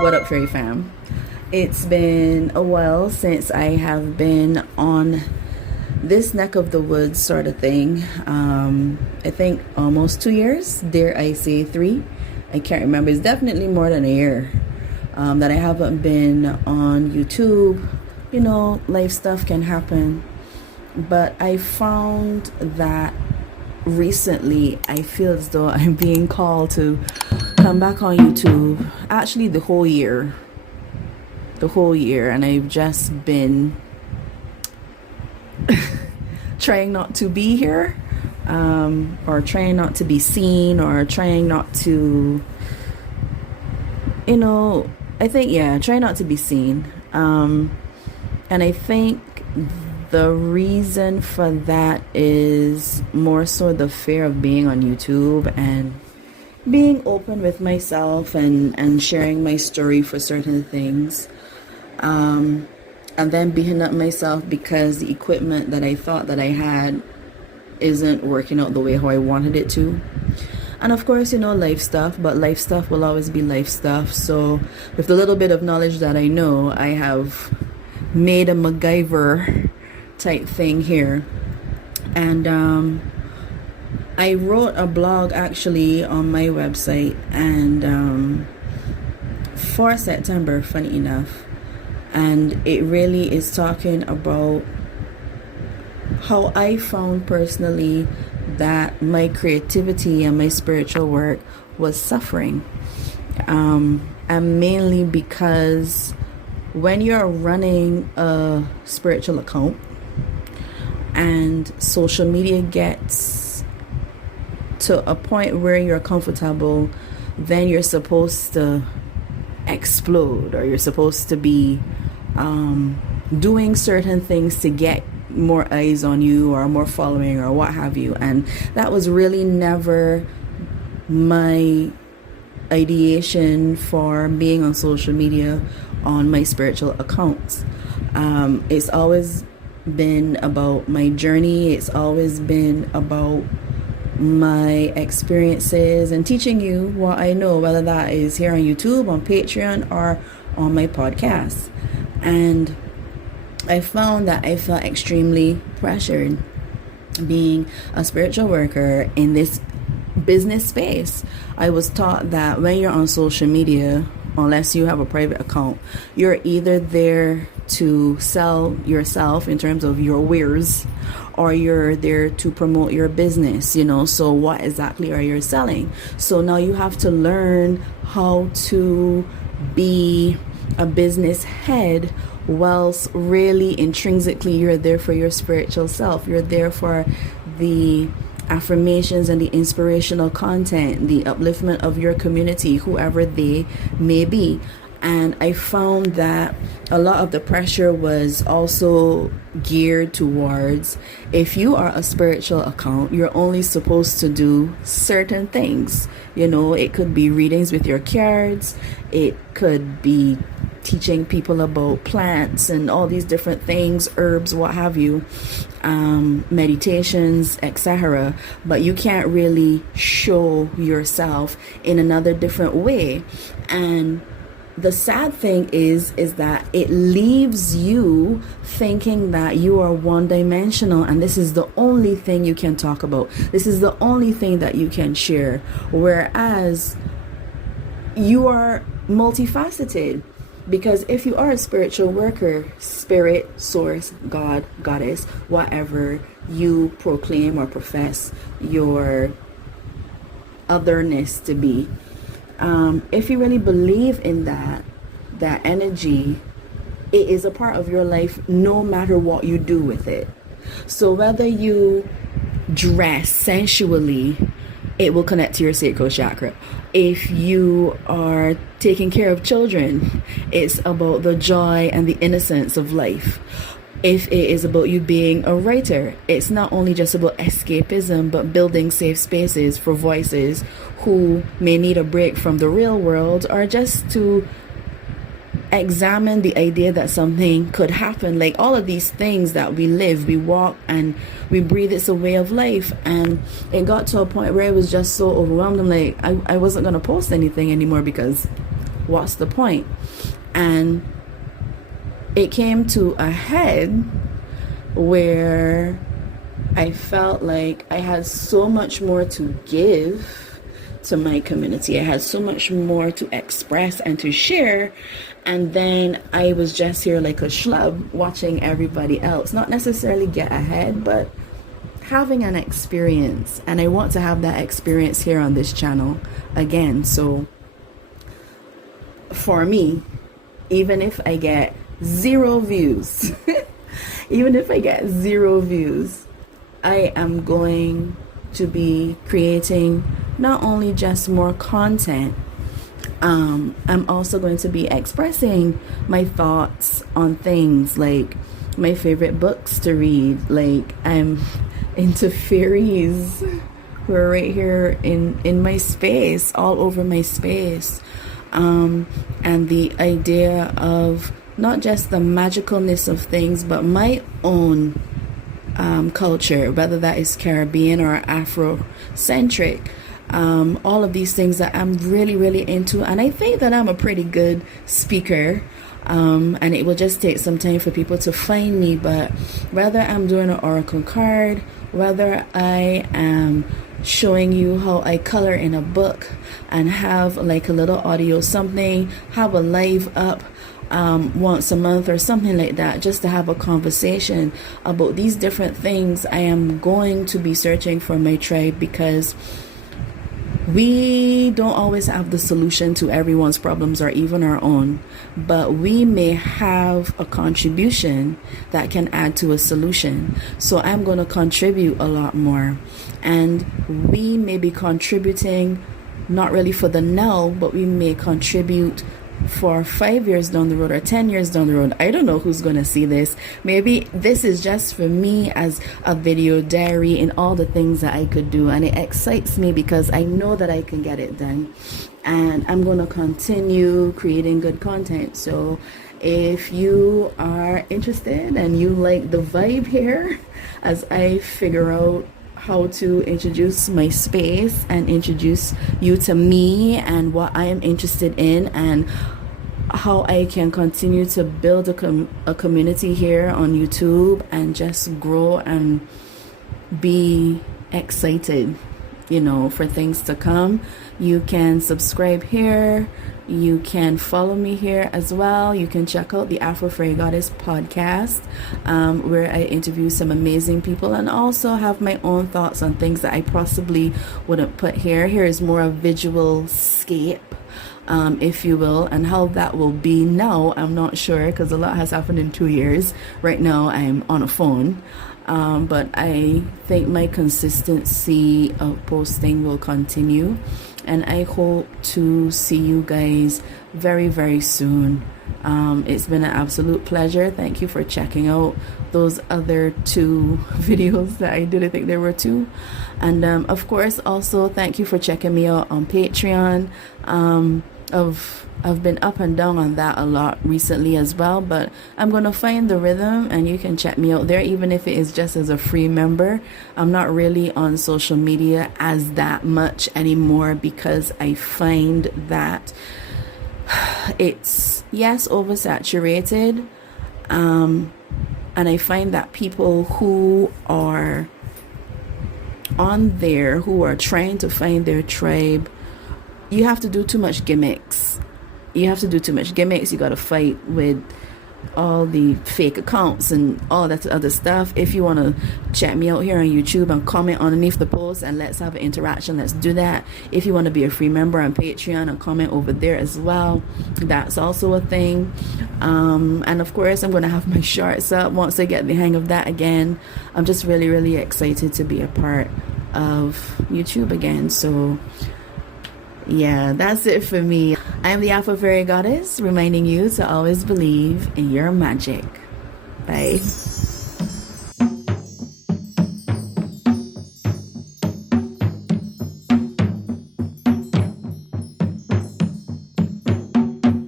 What up, Fairy Fam? It's been a while since I have been on this neck of the woods sort of thing. I think almost 2 years, dare I say three. I can't remember. It's definitely more than a year that I haven't been on YouTube. You know, life stuff can happen. But I found that recently I feel as though I'm being called to come back on YouTube. Actually, the whole year. And I've just been trying not to be here, or trying not to be seen, or trying not to, try not to be seen. And I think the reason for that is more so the fear of being on YouTube and being open with myself and sharing my story for certain things. And then beating up myself because the equipment that I thought that I had isn't working out the way how I wanted it to. And of course, life stuff, but life stuff will always be life stuff. So with the little bit of knowledge that I know, I have made a MacGyver type thing here. And I wrote a blog actually on my website, and for September, funny enough. And it really is talking about how I found personally that my creativity and my spiritual work was suffering. And mainly because when you're running a spiritual account and social media gets to a point where you're comfortable, then you're supposed to explode, or you're supposed to be doing certain things to get more eyes on you or more following or what have you. And that was really never my ideation for being on social media on my spiritual accounts. It's always been about my journey. It's always been about my experiences and teaching you what I know, whether that is here on YouTube, on Patreon, or on my podcast. And I found that I felt extremely pressured being a spiritual worker in this business space. I was taught that when you're on social media, unless you have a private account, you're either there to sell yourself in terms of your wares, or you're there to promote your business, so what exactly are you selling? So now you have to learn how to be a business head, whilst really intrinsically you're there for your spiritual self. You're there for the affirmations and the inspirational content, the upliftment of your community, whoever they may be. And I found that a lot of the pressure was also geared towards, if you are a spiritual account, you're only supposed to do certain things. It could be readings with your cards. It could be teaching people about plants and all these different things, herbs, what have you, meditations, etc. But you can't really show yourself in another different way. And the sad thing is that it leaves you thinking that you are one-dimensional, and this is the only thing you can talk about. This is the only thing that you can share. Whereas you are multifaceted. Because if you are a spiritual worker, spirit, source, God, goddess, whatever you proclaim or profess your otherness to be, if you really believe in that energy, it is a part of your life no matter what you do with it. So whether you dress sensually, it will connect to your sacral chakra. If you are taking care of children, it's about the joy and the innocence of life. If it is about you being a writer, it's not only just about escapism, but building safe spaces for voices who may need a break from the real world, or just to examine the idea that something could happen. Like all of these things that we live, we walk and we breathe, it's a way of life. And it got to a point where I was just so overwhelmed. I'm like, I wasn't going to post anything anymore because what's the point? And it came to a head where I felt like I had so much more to give to my community. I had so much more to express and to share. And then I was just here like a schlub watching everybody else, not necessarily get ahead, but having an experience. And I want to have that experience here on this channel again. So for me, even if I get 0 views, even if I get 0 views, I am going to be creating not only just more content, I'm also going to be expressing my thoughts on things like my favorite books to read. Like, I'm into fairies who are right here in my space, all over my space. And the idea of not just the magicalness of things, but my own culture, whether that is Caribbean or Afro-centric. All of these things that I'm really, really into. And I think that I'm a pretty good speaker. And it will just take some time for people to find me. But whether I'm doing an oracle card, whether I am showing you how I color in a book and have like a little audio something, have a live up once a month or something like that, just to have a conversation about these different things, I am going to be searching for my tribe, because we don't always have the solution to everyone's problems or even our own, but we may have a contribution that can add to a solution. So I'm going to contribute a lot more, and we may be contributing not really for the now, but we may contribute for 5 years down the road or 10 years down the road. I don't know who's going to see this. Maybe this is just for me as a video diary and all the things that I could do, and it excites me because I know that I can get it done, and I'm going to continue creating good content. So if you are interested and you like the vibe here as I figure out how to introduce my space and introduce you to me and what I am interested in, and how I can continue to build a community here on YouTube and just grow and be excited, you know, for things to come. You can subscribe here. You can follow me here as well. You can check out the Afro Fairy Goddess podcast, where I interview some amazing people and also have my own thoughts on things that I possibly wouldn't put here. Here is more a visual scape, if you will, and how that will be now, I'm not sure, because a lot has happened in 2 years. Right now I'm on a phone, but I think my consistency of posting will continue, and I hope to see you guys very, very soon. It's been an absolute pleasure. Thank you for checking out those other 2 videos that I did. I think there were 2. And of course, also thank you for checking me out on Patreon. I've been up and down on that a lot recently as well, but I'm gonna find the rhythm, and you can check me out there, even if it is just as a free member. I'm not really on social media as that much anymore, because I find that it's, yes, oversaturated, and I find that people who are on there, who are trying to find their tribe, you have to do too much gimmicks. You got to fight with all the fake accounts and all that other stuff. If you want to check me out here on YouTube and comment underneath the post and let's have an interaction, let's do that. If you want to be a free member on Patreon and comment over there as well, that's also a thing. And of course, I'm going to have my shorts up once I get the hang of that again. I'm just really, really excited to be a part of YouTube again. So yeah, that's it for me. I am the Afro Fairy Goddess, reminding you to always believe in your magic. Bye.